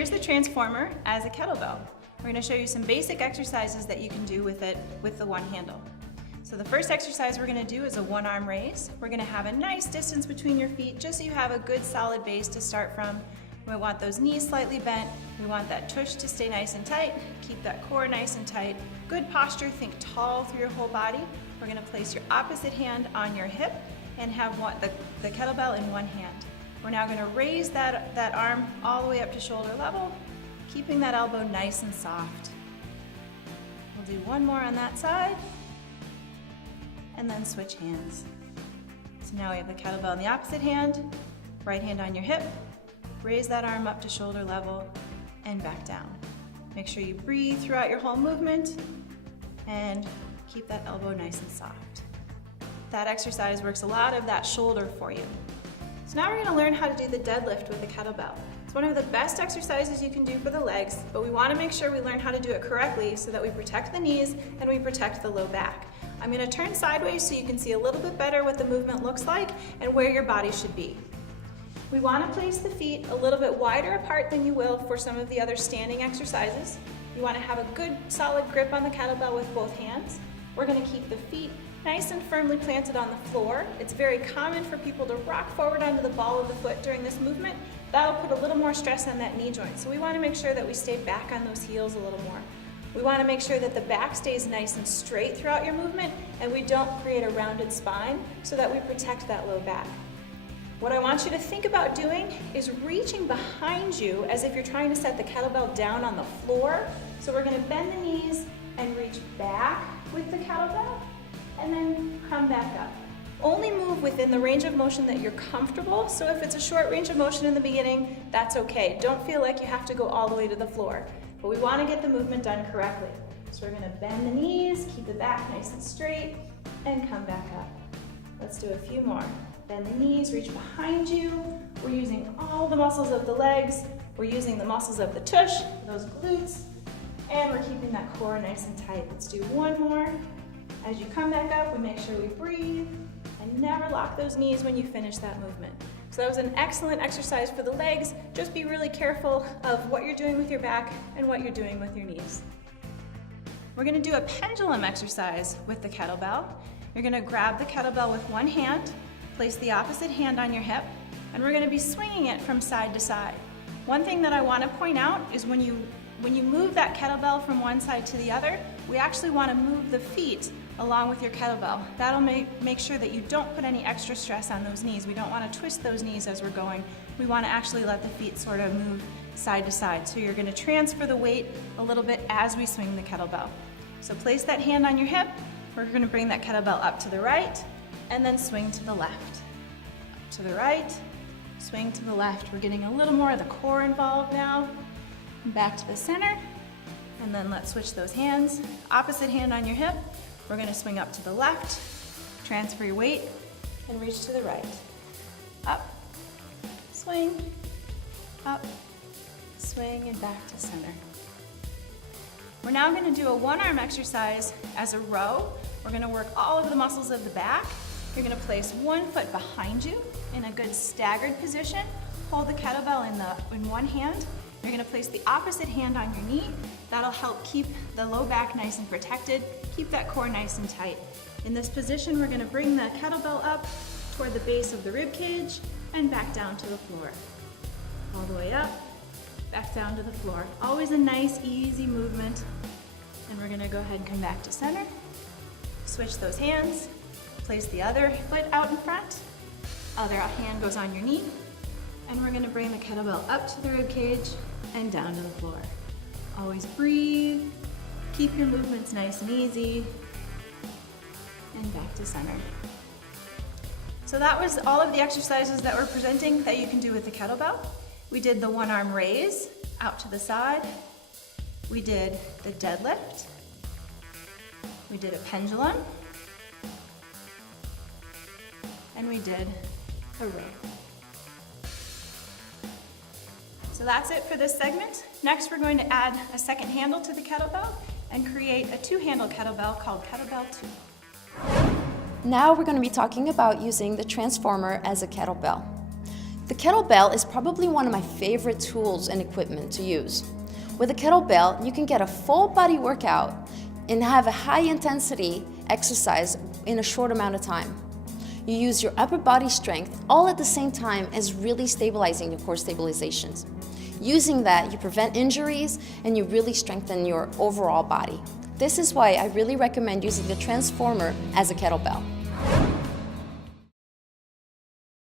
here's the Trans4mer as a kettlebell. We're going to show you some basic exercises that you can do with it with the one handle. So the first exercise we're going to do is a one arm raise. We're going to have a nice distance between your feet just so you have a good solid base to start from. We want those knees slightly bent. We want that tush to stay nice and tight. Keep that core nice and tight. Good posture, think tall through your whole body. We're going to place your opposite hand on your hip and have the kettlebell in one hand. We're now going to raise that arm all the way up to shoulder level, keeping that elbow nice and soft. We'll do one more on that side, and then switch hands. So now we have the kettlebell in the opposite hand, right hand on your hip, raise that arm up to shoulder level, and back down. Make sure you breathe throughout your whole movement, and keep that elbow nice and soft. That exercise works a lot of that shoulder for you. So now we're going to learn how to do the deadlift with the kettlebell. It's one of the best exercises you can do for the legs, but we want to make sure we learn how to do it correctly so that we protect the knees and we protect the low back. I'm going to turn sideways so you can see a little bit better what the movement looks like and where your body should be. We want to place the feet a little bit wider apart than you will for some of the other standing exercises. You want to have a good solid grip on the kettlebell with both hands. We're going to keep the feet nice and firmly planted on the floor. It's very common for people to rock forward onto the ball of the foot during this movement. That'll put a little more stress on that knee joint. So we want to make sure that we stay back on those heels a little more. We want to make sure that the back stays nice and straight throughout your movement and we don't create a rounded spine so that we protect that low back. What I want you to think about doing is reaching behind you as if you're trying to set the kettlebell down on the floor. So we're going to bend the knees and reach back with the kettlebell and then come back up. Only move within the range of motion that you're comfortable. So if it's a short range of motion in the beginning, that's okay. Don't feel like you have to go all the way to the floor. But we want to get the movement done correctly. So we're going to bend the knees, keep the back nice and straight, and come back up. Let's do a few more. Bend the knees, reach behind you. We're using all the muscles of the legs. We're using the muscles of the tush, those glutes, and we're keeping that core nice and tight. Let's do one more. As you come back up, we make sure we breathe and never lock those knees when you finish that movement. So that was an excellent exercise for the legs. Just be really careful of what you're doing with your back and what you're doing with your knees. We're going to do a pendulum exercise with the kettlebell. You're going to grab the kettlebell with one hand, place the opposite hand on your hip, and we're going to be swinging it from side to side. One thing that I want to point out is when you move that kettlebell from one side to the other, we actually want to move the feet along with your kettlebell. That'll make sure that you don't put any extra stress on those knees. We don't want to twist those knees as we're going. We want to actually let the feet sort of move side to side. So you're going to transfer the weight a little bit as we swing the kettlebell. So place that hand on your hip. We're going to bring that kettlebell up to the right and then swing to the left. Up to the right, swing to the left. We're getting a little more of the core involved now. Back to the center, and then let's switch those hands. Opposite hand on your hip. We're going to swing up to the left, transfer your weight, and reach to the right. Up, swing, up, swing, and back to center. We're now going to do a one-arm exercise as a row. We're going to work all of the muscles of the back. You're going to place one foot behind you in a good staggered position. Hold the kettlebell in one hand. You're going to place the opposite hand on your knee. That'll help keep the low back nice and protected, keep that core nice and tight. In this position, we're going to bring the kettlebell up toward the base of the rib cage and back down to the floor. All the way up, back down to the floor. Always a nice, easy movement. And we're going to go ahead and come back to center. Switch those hands. Place the other foot out in front. Other hand goes on your knee. And we're going to bring the kettlebell up to the rib cage and down to the floor. Always breathe, keep your movements nice and easy, and back to center. So that was all of the exercises that we're presenting that you can do with the kettlebell. We did the one arm raise out to the side. We did the deadlift. We did a pendulum. And we did a row. So that's it for this segment. Next, we're going to add a second handle to the kettlebell and create a two-handle kettlebell called Kettle Bell 2. Now we're going to be talking about using the Trans4mer as a kettlebell. The Kettle Bell is probably one of my favorite tools and equipment to use. With a Kettle Bell, you can get a full body workout and have a high intensity exercise in a short amount of time. You use your upper body strength all at the same time as really stabilizing your core stabilizations. Using that, you prevent injuries and you really strengthen your overall body. This is why I really recommend using the Trans4mer as a kettlebell.